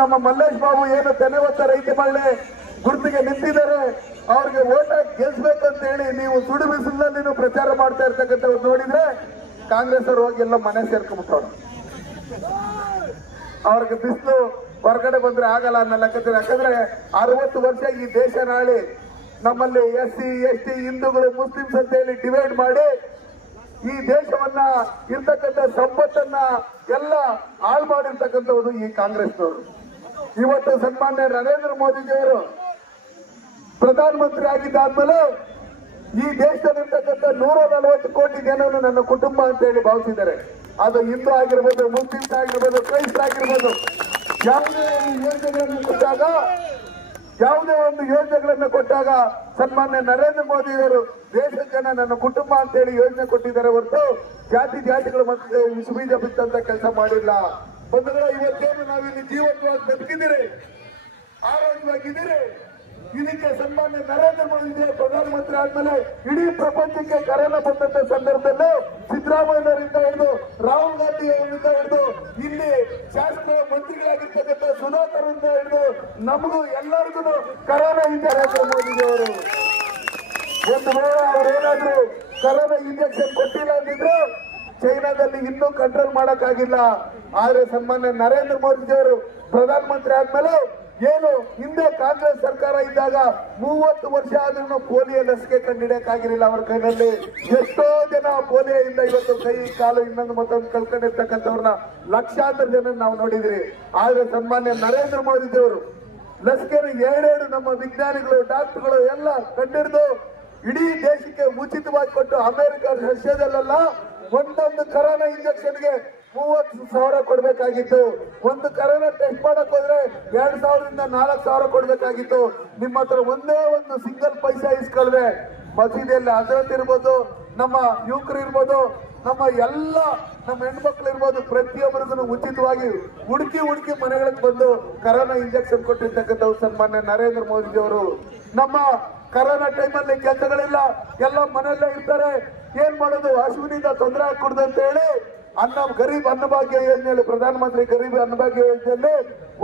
ನಮ್ಮ ಮಲ್ಲೇಶ್ ಬಾಬು ಏನು ತೆನೆ ಹೊತ್ತ ರೈತ ಮಹಿಳೆ ಗುರುತಿಗೆ ನಿಂತಿದ್ದಾರೆ, ಅವ್ರಿಗೆ ಓಟ ಗೆಲ್ಸ್ಬೇಕಂತ ಹೇಳಿ ನೀವು ಸುಡು ಬಿಸಿಲಿನಲ್ಲಿ ಪ್ರಚಾರ ಮಾಡ್ತಾ ಇರ್ತಕ್ಕಂಥವ್ರು ನೋಡಿದ್ರೆ ಕಾಂಗ್ರೆಸ್ ಅವರು ಹೋಗಿ ಎಲ್ಲ ಮನೆ ಸೇರ್ಕೊಂಡ್ಬಿಟ್ಟವ್ರು ಅವ್ರಿಗೆ ಬಿಸಿಲು ಹೊರಗಡೆ ಬಂದ್ರೆ ಆಗಲ್ಲ ಅನ್ನೋ ಲೆಕ್ಕದಲ್ಲಿ. ಯಾಕಂದ್ರೆ ಅರವತ್ತು ವರ್ಷ ಈ ದೇಶ ನಾಳಿ ನಮ್ಮಲ್ಲಿ ಎಸ್ ಸಿ ಎಸ್ ಟಿ ಹಿಂದೂಗಳು, ಮುಸ್ಲಿಮ್ಸ್ ಅಂತ ಹೇಳಿ ಡಿವೈಡ್ ಮಾಡಿ ಈ ದೇಶವನ್ನ, ಇರ್ತಕ್ಕಂಥ ಸಂಪತ್ತನ್ನ ಎಲ್ಲ ಹಾಳು ಮಾಡಿರ್ತಕ್ಕಂಥವ್ರು ಈ ಕಾಂಗ್ರೆಸ್ನವರು. ಇವತ್ತು ಸನ್ಮಾನ್ಯ ನರೇಂದ್ರ ಮೋದಿಜಿಯವರು ಪ್ರಧಾನಮಂತ್ರಿ ಆಗಿದ್ದಾದ್ಮೇಲೆ ಈ ದೇಶದಲ್ಲಿರ್ತಕ್ಕಂಥ ನೂರ ನಲವತ್ತು ಕೋಟಿ ಜನರು ನನ್ನ ಕುಟುಂಬ ಅಂತ ಹೇಳಿ ಭಾವಿಸಿದ್ದಾರೆ. ಅದು ಹಿಂದೂ ಆಗಿರ್ಬೋದು ಮುಸ್ಲಿಮ್ಸ್ ಆಗಿರ್ಬೋದು ಕ್ರೈಸ್ತರಾಗಿರ್ಬೋದು ಯಾವುದೇ ಯೋಜನೆಯನ್ನು ಕೊಟ್ಟಾಗ ಯಾವುದೇ ಒಂದು ಯೋಜನೆಗಳನ್ನು ಕೊಟ್ಟಾಗ ಸನ್ಮಾನ್ಯ ನರೇಂದ್ರ ಮೋದಿ ಅವರು ದೇಶ ಜನ ನನ್ನ ಕುಟುಂಬ ಅಂತ ಹೇಳಿ ಯೋಜನೆ ಕೊಟ್ಟಿದ್ದಾರೆ ಹೊರತು ಜಾತಿ ಜಾತಿಗಳ ಮಧ್ಯೆ ಬೀಜ ಬಿತ್ತಂತ ಕೆಲಸ ಮಾಡಿಲ್ಲ. ಬಂಧುಗಳ, ಇವತ್ತೇನು ನಾವಿಲ್ಲಿ ಜೀವಂತವಾಗಿ ಬದುಕಿದ್ದೀರಿ? ಆರೋಗ್ಯವಾಗಿದ್ದೀರಿ? ಇದಕ್ಕೆ ಸನ್ಮಾನ್ಯ ನರೇಂದ್ರ ಮೋದಿ ಪ್ರಧಾನಮಂತ್ರಿ ಆದ್ಮೇಲೆ ಇಡೀ ಪ್ರಪಂಚಕ್ಕೆ ಕರೋನಾ ಬಂದಂತ ಸಂದರ್ಭದಲ್ಲಿ ಸಿದ್ದರಾಮಯ್ಯನವರಿಂದ ಹಿಡಿದು ರಾಹುಲ್ ಗಾಂಧಿ ಅವರಿಂದ ಹಿಡಿದು ಇಲ್ಲಿ ಶಾಸಕ ಮಂತ್ರಿಗಳಾಗಿರ್ತಕ್ಕಂಥ ಸುಧಾಕರ್ರಿಂದ ಹಿಡಿದು ನಮಗೂ ಎಲ್ಲರಿಗೂ ಕರೋನಾ ನರೇಂದ್ರ ಮೋದಿ ಅವರು. ಒಂದು ವೇಳೆ ಏನಾದ್ರೂ ಕರೋನಾ ಇಂಜೆಕ್ಷನ್ ಕೊಟ್ಟಿಲ್ಲ ಅಂದಿದ್ರು ಚೈನಾದಲ್ಲಿ ಇನ್ನೂ ಕಂಟ್ರೋಲ್ ಮಾಡಕ್ಕಾಗಿಲ್ಲ. ಆದ್ರೆ ಸನ್ಮಾನ್ಯ ನರೇಂದ್ರ ಮೋದಿಯವರು ಪ್ರಧಾನಮಂತ್ರಿ ಆದ್ಮೇಲೆ ಏನು ಹಿಂದೆ ಕಾಂಗ್ರೆಸ್ ಸರ್ಕಾರ ಇದ್ದಾಗ ಮೂವತ್ತು ವರ್ಷ ಆದ್ರೂ ಪೋಲಿಯೋ ಲಸಿಕೆ ಕಂಡಿಡಿಯಕ್ಕಾಗಿರಲಿಲ್ಲ ಅವರ ಕೈನಲ್ಲಿ. ಎಷ್ಟೋ ಜನ ಪೋಲಿಯೋ ಇಂದ ಇವತ್ತು ಕೈ, ಕಾಲು, ಇನ್ನೊಂದು ಮತ್ತೊಂದು ಕಲ್ಕೊಂಡಿರ್ತಕ್ಕಂಥವ್ರನ್ನ ಲಕ್ಷಾಂತರ ಜನ ನಾವು ನೋಡಿದ್ರಿ. ಆದ್ರೆ ಸನ್ಮಾನ್ಯ ನರೇಂದ್ರ ಮೋದಿ ಅವರು ಲಸಿಕೆನ ಎರಡೆರಡು ನಮ್ಮ ವಿಜ್ಞಾನಿಗಳು, ಡಾಕ್ಟರ್ಗಳು ಎಲ್ಲ ಕಂಡಿಡಿದು ಇಡೀ ದೇಶಕ್ಕೆ ಉಚಿತವಾಗಿ ಕೊಟ್ಟು ಅಮೆರಿಕ ರಷ್ಯಾದಲ್ಲೆಲ್ಲ, ಒಂದೊಂದು ಕರೋನಾ ಇಂಜೆಕ್ಷನ್ಗೆ ಮೂವತ್ತು ಸಾವಿರ ಕೊಡ್ಬೇಕಾಗಿತ್ತು. ಒಂದು ಕರೋನಾ ಟೆಸ್ಟ್ ಮಾಡಕ್ ಹೋದ್ರೆ ಎರಡ್ ಸಾವಿರದಿಂದ ನಾಲ್ಕು ಸಾವಿರ ಕೊಡ್ಬೇಕಾಗಿತ್ತು. ನಿಮ್ಮ ಹತ್ರ ಒಂದೇ ಒಂದು ಸಿಂಗಲ್ ಪೈಸಾ ಇಸ್ಕೊಳ್ವೆ. ಮಸೀದಿಯಲ್ಲಿ ಹಜರತ್ ಇರ್ಬೋದು, ನಮ್ಮ ಯುವಕರು ಇರ್ಬೋದು, ನಮ್ಮ ಎಲ್ಲ ನಮ್ಮ ಹೆಣ್ಮಕ್ಳು ಇರ್ಬೋದು ಪ್ರತಿಯೊಬ್ಬರಿಗೂ ಉಚಿತವಾಗಿ ಹುಡುಕಿ ಹುಡುಕಿ ಮನೆಗಳಿಗೆ ಬಂದು ಕರೋನಾ ಇಂಜೆಕ್ಷನ್ ಕೊಟ್ಟಿರ್ತಕ್ಕಂಥವು ಸನ್ಮಾನ್ಯ ನರೇಂದ್ರ ಮೋದಿ ಅವರು. ನಮ್ಮ ಕರೋನಾ ಟೈಮಲ್ಲಿ ಕೆಲಸಗಳಿಲ್ಲ, ಎಲ್ಲ ಮನೆಯಲ್ಲೇ ಇರ್ತಾರೆ. ಏನ್ ಮಾಡೋದು? ಹಸುವಿನಿಂದ ತೊಂದರೆ ಆಗ್ಕೊಡ್ದು ಅಂತ ಹೇಳಿ ಅನ್ನ ಗರೀಬ್ ಅನ್ನಭಾಗ್ಯ ಯೋಜನೆಯಲ್ಲಿ ಪ್ರಧಾನಮಂತ್ರಿ ಗರೀಬ್ ಅನ್ನಭಾಗ್ಯ ಯೋಜನೆಯಲ್ಲಿ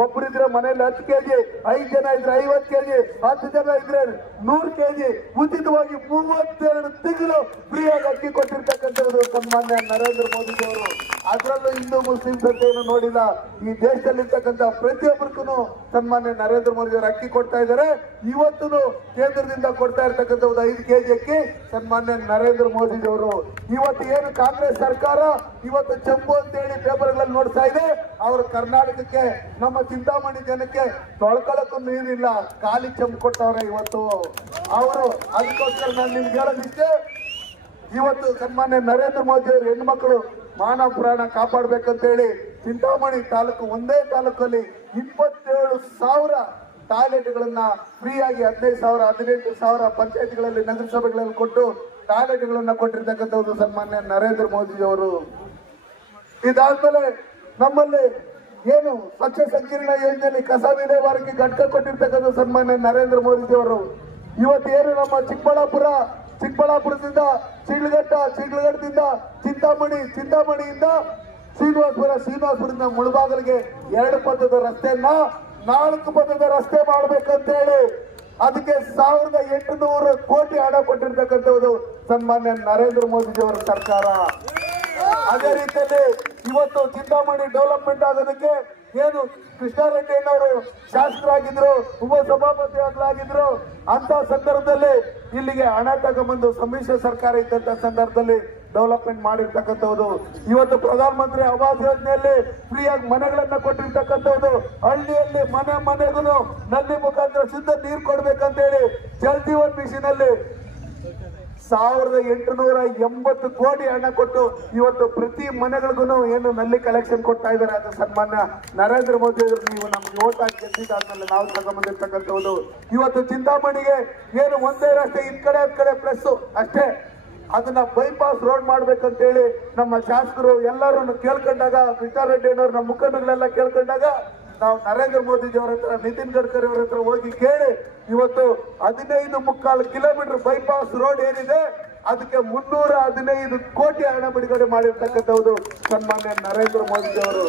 ಒಬ್ಬರಿದ್ರೆ ಮನೆಯಲ್ಲಿ ಹತ್ತು ಕೆಜಿ, ಐದು ಜನ ಇದ್ರೆ ಐವತ್ತು ಕೆಜಿ, ಹತ್ತು ಜನ ಇದ್ರೆ ನೂರು ಕೆಜಿ, ಉಚಿತವಾಗಿ ಮೂವತ್ತೆರಡು ತಿಂಗಳು ಫ್ರೀಯಾಗಿ ಅಕ್ಕಿ ಸನ್ಮಾನ್ಯ ನರೇಂದ್ರ ಮೋದಿ ಅವರು ಅದರಲ್ಲೂ ಹಿಂದೂ ಮುಸ್ಲಿಂ ಏನು ನೋಡಿಲ್ಲ. ಈ ದೇಶದಲ್ಲಿರ್ತಕ್ಕಂಥ ಪ್ರತಿಯೊಬ್ಬರಿಗೂ ಸನ್ಮಾನ್ಯ ನರೇಂದ್ರ ಮೋದಿ ಅವರು ಅಕ್ಕಿ ಕೊಡ್ತಾ ಇದ್ದಾರೆ. ಇವತ್ತು ಕೇಂದ್ರದಿಂದ ಕೊಡ್ತಾ ಇರ್ತಕ್ಕಂಥದ್ದು ಐದು ಕೆಜಿ ಅಕ್ಕಿ ಸನ್ಮಾನ್ಯ ನರೇಂದ್ರ ಮೋದಿ ಅವರು ಇವತ್ತು ಏನು ಕಾಂಗ್ರೆಸ್ ಸರ್ಕಾರ, ಇವತ್ತು ಚಂಬು ಅಂತ ಹೇಳಿ ಪೇಪರ್ಗಳಲ್ಲಿ ನೋಡ್ತಾ ಇದೆ. ಅವರು ಕರ್ನಾಟಕಕ್ಕೆ, ನಮ್ಮ ಚಿಂತಾಮಣಿ ಜನಕ್ಕೆ ತೊಳ್ಕೊಳಕ್ಕೂ ನೀರಿಲ್ಲ. ಖಾಲಿ ಚಂಬು ಕೊಟ್ಟವ್ರೆ ಇವತ್ತು. ಅವರು ಅದಕ್ಕೋಸ್ಕರ ನಾನು ನಿಮ್ಗೆ ಹೇಳೋದಿಷ್ಟೇ ಇವತ್ತು ಸನ್ಮಾನ್ಯ ನರೇಂದ್ರ ಮೋದಿ ಅವರು ಹೆಣ್ಮಕ್ಳು ಮಾನ ಪುರಾಣ ಕಾಪಾಡ್ಬೇಕಂತ ಹೇಳಿ ಚಿಂತಾಮಣಿ ತಾಲೂಕು ಒಂದೇ ತಾಲೂಕಲ್ಲಿ ಇಪ್ಪತ್ತೇಳು ಸಾವಿರ ಟಾಯ್ಲೆಟ್ಗಳನ್ನ ಫ್ರೀಯಾಗಿ ಹದಿನೈದು ಸಾವಿರ, ಹದಿನೆಂಟು ಸಾವಿರ ಪಂಚಾಯತ್ಗಳಲ್ಲಿ ನಗರಸಭೆಗಳಲ್ಲಿ ಕೊಟ್ಟು ಟಾಯ್ಲೆಟ್ಗಳನ್ನ ಕೊಟ್ಟಿರ್ತಕ್ಕಂಥದ್ದು ಸನ್ಮಾನ್ಯ ನರೇಂದ್ರ ಮೋದಿ ಅವರು ಇದಾದ್ಮೇಲೆ ನಮ್ಮಲ್ಲಿ ಏನು ಸ್ವಚ್ಛ ಸಂಕೀರ್ಣ ಯೋಜನೆಯಲ್ಲಿ ಕಸ ವಿಲೇವಾರಕ್ಕೆ ಘಟಕ ಕೊಟ್ಟಿರ್ತಕ್ಕಂಥ ಸನ್ಮಾನ್ಯ ನರೇಂದ್ರ ಮೋದಿ ಅವರು ಇವತ್ತು ಏನು ನಮ್ಮ ಚಿಕ್ಕಬಳ್ಳಾಪುರ ಚಿಕ್ಕಬಳ್ಳಾಪುರದಿಂದ ಚಿಡ್ಲಘಟ್ಟ ಚಿಡ್ಲಘಟ್ಟದಿಂದ ಚಿಂತಾಮಣಿ, ಚಿಂತಾಮಣಿಯಿಂದ ಶ್ರೀನಿವಾಸಪುರ, ಶ್ರೀನಿವಾಸಪುರದಿಂದ ಮುಳಬಾಗಲಿಗೆ ಎರಡು ಪದದ ರಸ್ತೆಯನ್ನ ನಾಲ್ಕು ಪದದ ರಸ್ತೆ ಮಾಡ್ಬೇಕಂತೇಳಿ ಅದಕ್ಕೆ ಸಾವಿರದ ಎಂಟುನೂರು ಕೋಟಿ ಹಣ ಕೊಟ್ಟಿರ್ತಕ್ಕಂಥದ್ದು ಸನ್ಮಾನ್ಯ ನರೇಂದ್ರ ಮೋದಿಜಿಯವರ ಸರ್ಕಾರ. ಅದೇ ರೀತಿಯಲ್ಲಿ ಇವತ್ತು ಚಿಂತಾಮಣಿ ಡೆವಲಪ್ಮೆಂಟ್ ಆಗೋದಕ್ಕೆ ಏನು ಕೃಷ್ಣಾರೆಡ್ಡಿ ಅವರು ಶಾಸಕರಾಗಿದ್ರು ಉಪ ಸಭಾಪತಿಗಳಾಗಿದ್ರು ಅಂತ ಸಂದರ್ಭದಲ್ಲಿ ಇಲ್ಲಿಗೆ ಹಣ ತಗೊಂಡ್ಬಂದು ಸಮ್ಮಿಶ್ರ ಸರ್ಕಾರ ಇದ್ದಂತ ಸಂದರ್ಭದಲ್ಲಿ ಡೆವಲಪ್ಮೆಂಟ್ ಮಾಡಿರ್ತಕ್ಕಂಥವ್ರು. ಇವತ್ತು ಪ್ರಧಾನಮಂತ್ರಿ ಆವಾಸ್ ಯೋಜನೆಯಲ್ಲಿ ಫ್ರೀಯಾಗಿ ಮನೆಗಳನ್ನ ಕೊಟ್ಟಿರ್ತಕ್ಕಂಥವ್ರು. ಹಳ್ಳಿಯಲ್ಲಿ ಮನೆ ಮನೆಗೂ ನಲ್ಲಿ ಮುಖಾಂತರ ಶುದ್ಧ ನೀರು ಕೊಡ್ಬೇಕಂತ ಹೇಳಿ ಜಲ್ ಜೀವನ್ ಮಿಷನ್ ಅಲ್ಲಿ ಸಾವಿರದ ಎಂಟುನೂರ ಎಂಬತ್ತು ಕೋಟಿ ಹಣ ಕೊಟ್ಟು ಇವತ್ತು ಪ್ರತಿ ಮನೆಗಳಿಗೂ ಏನು ನಲ್ಲಿ ಕಲೆಕ್ಷನ್ ಕೊಡ್ತಾ ಇದ್ದಾರೆ, ಅದು ಸನ್ಮಾನ್ಯ ನರೇಂದ್ರ ಮೋದಿ ಅವರು. ನೀವು ನಮ್ಗೆ ಓಟ್ ಹಾಕಿ ಗೆದ್ದಿದ್ದಾದ್ಮೇಲೆ ನಾವು ತಗೊಂಬಂದಿರ್ತಕ್ಕಂಥದ್ದು ಇವತ್ತು ಚಿಂತಾಮಣಿಗೆ ಏನು ಒಂದೇ ರಸ್ತೆ ಇದ್ ಕಡೆ ಅದ್ ಕಡೆ ಅಷ್ಟೇ. ಅದನ್ನ ಬೈಪಾಸ್ ರೋಡ್ ಮಾಡ್ಬೇಕಂತೇಳಿ ನಮ್ಮ ಶಾಸಕರು ಎಲ್ಲರೂ ಕೇಳ್ಕೊಂಡಾಗ ಅವ್ರು ನಮ್ಮ ಮುಖಂಡಗಳೆಲ್ಲ ಕೇಳ್ಕೊಂಡಾಗ ನಾವು ನರೇಂದ್ರ ಮೋದಿಜಿ ಅವರ ಹತ್ರ, ನಿತಿನ್ ಗಡ್ಕರಿ ಅವರ ಹತ್ರ ಹೋಗಿ ಕೇಳಿ, ಇವತ್ತು ಹದಿನೈದು ಮುಕ್ಕಾಲು ಕಿಲೋಮೀಟರ್ ಬೈಪಾಸ್ ರೋಡ್ ಏನಿದೆ, ಅದಕ್ಕೆ ಮುನ್ನೂರ ಹದಿನೈದು ಕೋಟಿ ಹಣ ಬಿಡುಗಡೆ ಮಾಡಿರ್ತಕ್ಕಂಥದ್ದು ಸನ್ಮಾನ್ಯ ನರೇಂದ್ರ ಮೋದಿ ಅವರು